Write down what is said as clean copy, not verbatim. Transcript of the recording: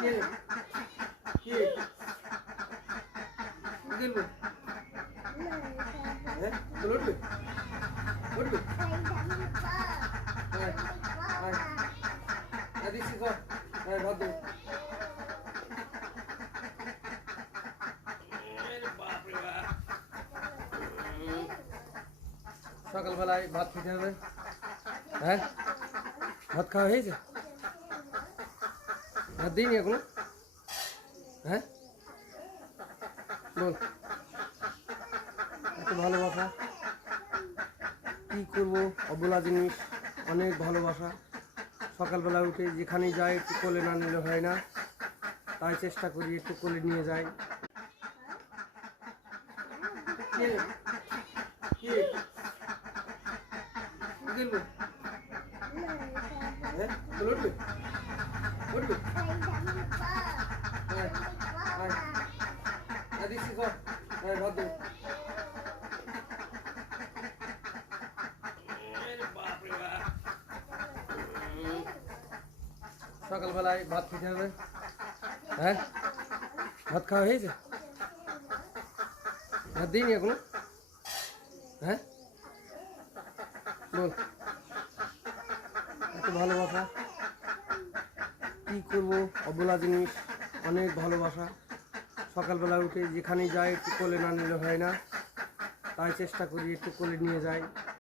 কে কে দিলু হ্যাঁ চলো উঠবে উঠবে হ্যাঁ হ্যাঁ দিচ্ছি কর হ্যাঁ ভাত দেবো সকালবেলায় ভাত খেতে হবে। হ্যাঁ ভাত খাওয়া হয়েছে? ভাত দিইনি এখনো? হ্যাঁ বল, এত ভালোবাসা কী করবো, অবলা জিনিস, অনেক ভালোবাসা। সকালবেলা উঠে যেখানেই যাই একটু কোলে না নিলে হয় না, তাই চেষ্টা করি একটু কোলে নিয়ে যাই। কে কে দিলু হ্যাঁ চলো উঠবে উঠবে হ্যাঁ হ্যাঁ হ্যাঁ দিচ্ছি কর হ্যাঁ ভাত দেবো সকালবেলায় ভাত খেতে হবে। হ্যাঁ ভাত খাওয়া হয়েছে? ভাত দিইনি এখনো? হ্যাঁ বল, এত ভালোবাসা কী করবো, অবলা জিনিস, অনেক ভালোবাসা। সকালবেলা উঠে যেখানেই যাই একটু কোলে না নিলে হয় না, তাই চেষ্টা করি একটু কোলে নিয়ে যাই।